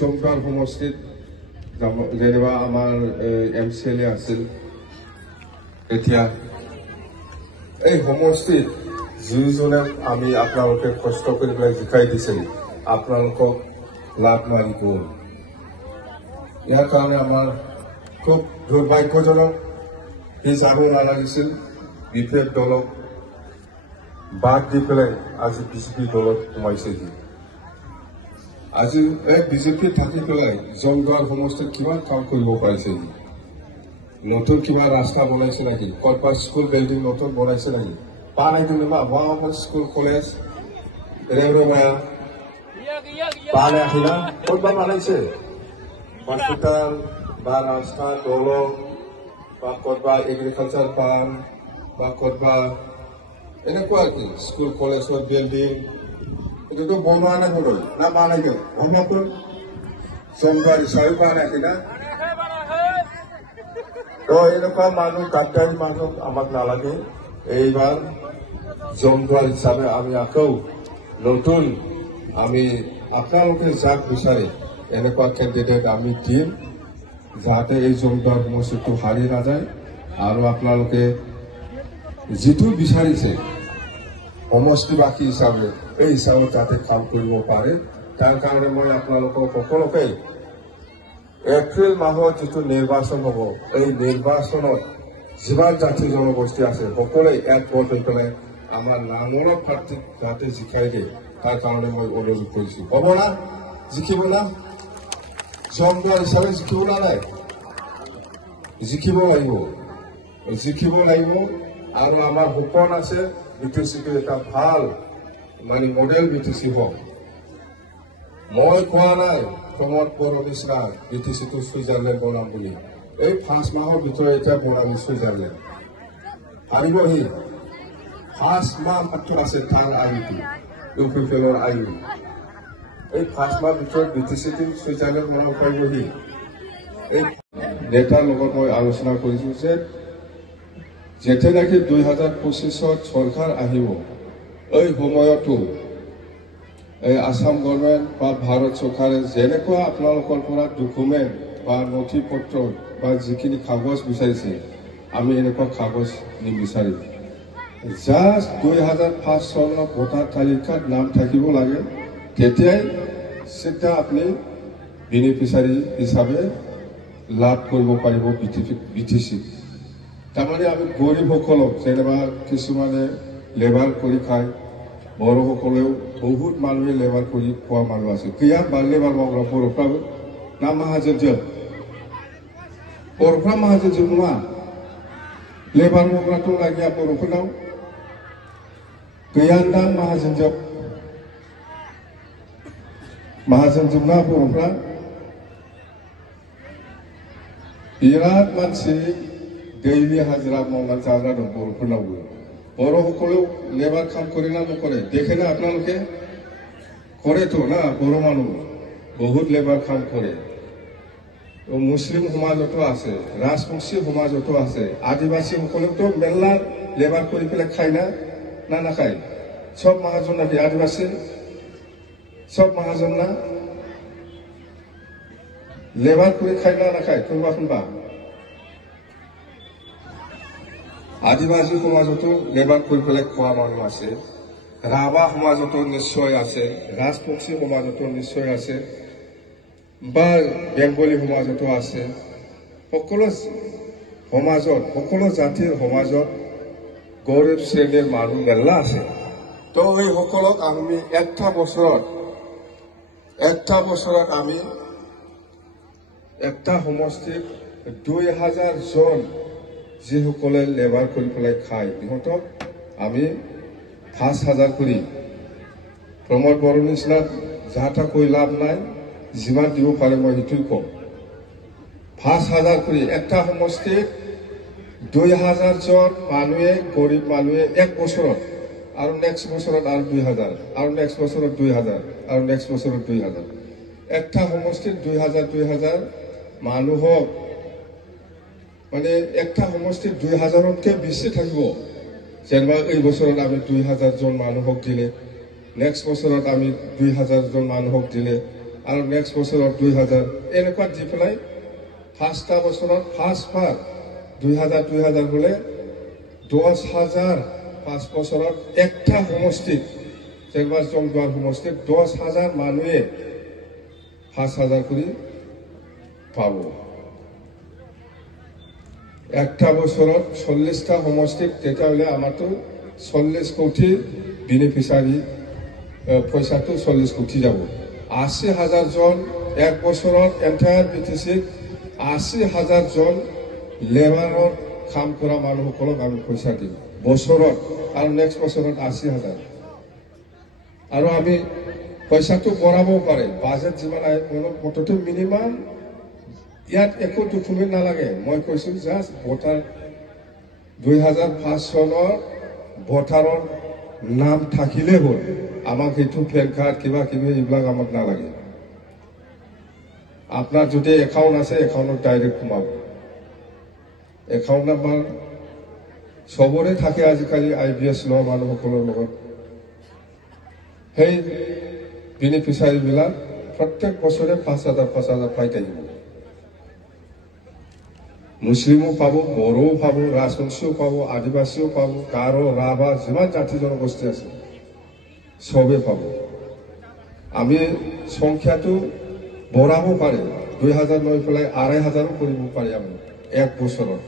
চমকাৰ সমষ্টিত যেনিবা আমাৰ MCLA আছিল এতিয়া এই সমষ্টিত যিজনে আমি আপোনালোকে কষ্ট কৰি পেলাই জিকাই দিছিল আপোনালোকক লাভ মাৰি গ'ল ইয়াৰ কাৰণে আমাৰ খুব দুৰ্ভাগ্যজনক সি যাব নালাগিছিল বিপেড দলক বাদ দি পেলাই আজি বিজেপি দলত সোমাইছেহি আজি এক বিজেপি থাকি পেলাই জংগল সমষ্টিত কিমান কাম কৰিব পাৰিছে নতুন কিবা ৰাস্তা বনাইছে নেকি ক'ৰবাত স্কুল বিল্ডিং নতুন বনাইছে নেকি পা নাই কোনোবা আমাৰ স্কুল কলেজ ৰেলৱেয়া পা নাই আহিলা ক'ৰবাত বনাইছে হস্পিটাল বা ৰাস্তা দলং বা ক'ৰবাত এগ্ৰিকালচাৰ ফাৰ্ম বা ক'ৰবাত এনেকুৱা কি স্কুল কলেজৰ বিল্ডিং এটাতো বনোৱা নাই কোনোই না বানাইকে ভ্ৰমণ সোমবাৰ হিসাবে বানাইছে না তো এনেকুৱা মানুহ গাদ্দাৰী মানুহ আমাক নালাগে এইবাৰ জমদুৱাৰ হিচাপে আমি আকৌ নতুন আমি আপোনালোকে যাক বিচাৰে এনেকুৱা কেণ্ডিডেট আমি দিম যাতে এই জমদুৱাৰ সমষ্টিটো হাৰি নাযায় আৰু আপোনালোকে যিটো বিচাৰিছে সমষ্টিবাসী হিচাপে এই হিচাপত যাতে কাম কৰিব পাৰে তাৰ কাৰণে মই আপোনালোকক সকলোকে এপ্ৰিল মাহত যিটো নিৰ্বাচন হ'ব এই নিৰ্বাচনত যিমান জাতি জনগোষ্ঠী আছে সকলোৱে একগোট হৈ পেলাই আমাৰ নামৰ প্ৰাৰ্থীক যাতে জিকাই দিয়ে তাৰ কাৰণে মই অনুৰোধ কৰিছোঁ হ'ব না জিকিব না জমদুৱাৰ হিচাপে জিকিব না নাই জিকিব লাগিব আৰু আমাৰ সপোন আছে বিটিচিটো এটা ভাল মানে মডেল বিটিচি হওক মই কোৱা নাই প্ৰমোদ বড়ো নিচিনা বিটিচিটো ছুইজাৰলেণ্ড বনাম বুলি এই 5 মাহৰ ভিতৰত এতিয়া বনাম ছুইজাৰলেণ্ড পাৰিবহি 5 মাহ মাত্ৰ আছে তাৰ আয়ুটো UPPLৰ আয়ু এই 5 মাহ ভিতৰত বিটিচিটো ছুইজাৰলেণ্ড বনাব পাৰিবহি এই নেতাৰ লগত মই আলোচনা কৰিছোঁ যে যেতে নাকি 2025 সৰকাৰ আহিব এই সময়তো এই আসাম গভৰ্নমেন্ট বা ভাৰত সৰকাৰে যেনেকুৱা আপোনালোকৰ পৰা ডকুমেন্ট বা নথিপত্ৰ বা যিখিনি কাগজ বিচাৰিছে আমি এনেকুৱা কাগজ নিবিচাৰিম জাষ্ট 2005 চনৰ ভোটাৰ তালিকাত নাম থাকিব লাগে তেতিয়াই সিদ্ধা আপুনি বেনিফিচিয়াৰী হিচাপে লাভ কৰিব পাৰিব বিটিচি তাৰমানে আমি গৰীবসকলক যেনিবা কিছুমানে লেবাৰ কৰি খায় বড়োসকলেও বহুত মানুহে লেবাৰ কৰি খোৱা মানুহ আছে কিয়া বা লেবাৰ মাवग्रा बर'फ्राबो ना माहाजोनजों बर'फ्रा माहाजोनजों नङा लेबार मावग्राथ' लागिया बर'फोरनाव गैयानदां माहाजोनजों ना बर'फ्रा बिराद मानसि दैलि हाजिरा मावना जाग्रा दं बर'फोरनावबो बर'সকলেও লেবাৰ কাম কৰে না নকৰে দেখে না আপোনালোকে কৰেতো না বড়ো মানুহ বহুত লেবাৰ কাম কৰে মুছলিম সমাজতো আছে ৰাজবংশী সমাজতো আছে আদিবাসীসকলেতো মেলা লেবাৰ কৰি পেলাই খায় না নাখায় সব মহাজন নাকি আদিবাসী সব মহাজন না লেবাৰ কৰি খায় না নাখায় কোনোবা আদিবাসী সমাজতো লেবাৰ কৰি পেলাই খোৱা মানুহ আছে ৰাভা সমাজতো নিশ্চয় আছে ৰাজবংশী সমাজতো নিশ্চয় আছে বা বেংগলী সমাজতো আছে সকলো সমাজত সকলো জাতিৰ সমাজত গৰীব শ্ৰেণীৰ মানুহ মেলা আছে তো এই সকলক আমি একটা বছৰত আমি একটা সমষ্টিত 2000 জন যিসকলে লেবাৰ কৰি পেলাই খায় সিহঁতক আমি 5000 কৰি প্ৰমোদ বড়ো নিচিনা যাহা কৈ লাভ নাই যিমান দিব পাৰে মই সেইটোই কম 5000 কৰি একটা সমষ্টিত 2000 জন মানুহে গৰীব মানুহে এক বছৰত আৰু নেক্সট বছৰত আৰু 2000 আৰু নেক্সট বছৰত 2000 আৰু নেক্সট বছৰত 2000 একটা সমষ্টিত 2000 মানুহক মানে একটা সমষ্টিত 2000তকৈ বেছি থাকিব যেনিবা এই বছৰত আমি 2000 জন মানুহক দিলে নেক্সট বছৰত আমি 2000 জন মানুহক দিলে আৰু নেক্সট বছৰত 2000 এনেকুৱা দি পেলাই ফাৰ্ষ্টটা বছৰত ফাৰ্ষ্টবাৰ 2000 বোলে 10,000 5 বছৰত একটা সমষ্টিত চেৰবাৰ জংদুৱাৰ সমষ্টিত 10,000 মানুহে 5,000 কৰি পাব। একটা বছৰত 40টা সমষ্টিত তেতিয়াহ'লে আমাৰতো 40 কোটি বেনিফিচাৰী পইচাটো 40 কোটি যাব। 80,000 জন এক বছৰত এণ্টায়াৰ BTCত 80,000 জন লেবাৰত কাম কৰা মানুহসকলক আমি পইচা দিম বছৰত, আৰু নেক্সট বছৰত 80,000। আৰু আমি পইচাটো বঢ়াব পাৰে, বাজেট যিমান আহে মুঠতে মিনিমাম ইয়াত একো ডকুমেণ্ট নালাগে। মই কৈছোঁ জাষ্ট ভোটাৰ 2005 চনৰ ভোটাৰৰ নাম থাকিলে হ'ল, আমাক সেইটো পেন কাৰ্ড কিবা কিবি এইবিলাক আমাক নালাগে। আপোনাৰ যদি একাউণ্ট আছে একাউণ্টত ডাইৰেক্ট সোমাব। একাউণ্ট নাম্বাৰ চবৰে থাকে আজিকালি IBS লোৱা মানুহসকলৰ লগত। সেই বেনিফিচাৰীবিলাক প্ৰত্যেক বছৰে 5,000 পাই থাকিব। মুছলিমো পাব, বড়োও পাব, ৰাজবংশীও পাব, আদিবাসীও পাব, গাৰো, ৰাভা যিমান জাতি জনগোষ্ঠী আছে চবেই পাব। আমি সংখ্যাটো বঢ়াব পাৰি, 2,000 লৈ পেলাই 2,500 কৰিব পাৰি আমি এক বছৰত।